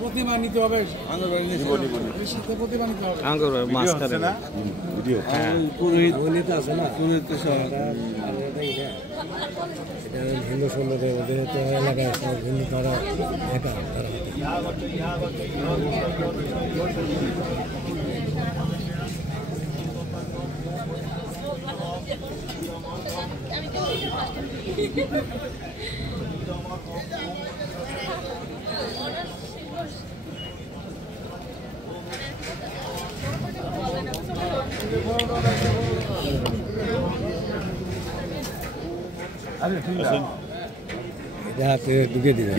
প্রতিমা নিতে হবে পুরোহিত আছে না পুরোহিত হিন্দু সম্প্রদায়ের মধ্যে তো এলাকায় সব হিন্দু তারা একা তারা হাতে ঢুকে দিবে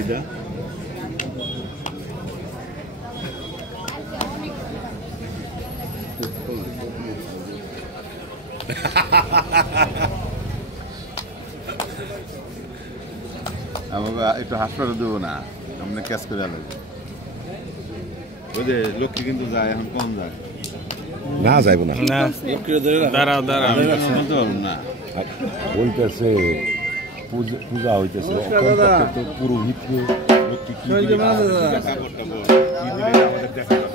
একটু হাসপাতালে দেবো না আমরা ক্যাশ করে লাগবে ওই যে লক্ষ্মী কিন্তু যায় এখন কম যায় না যাইব না দাঁড়াও দাঁড়াও শুনতে পারবো না বলতেছে পূজা হইতেছে পুরোহিতকে লক্ষ্মী কি দিলে আমাদের দেখা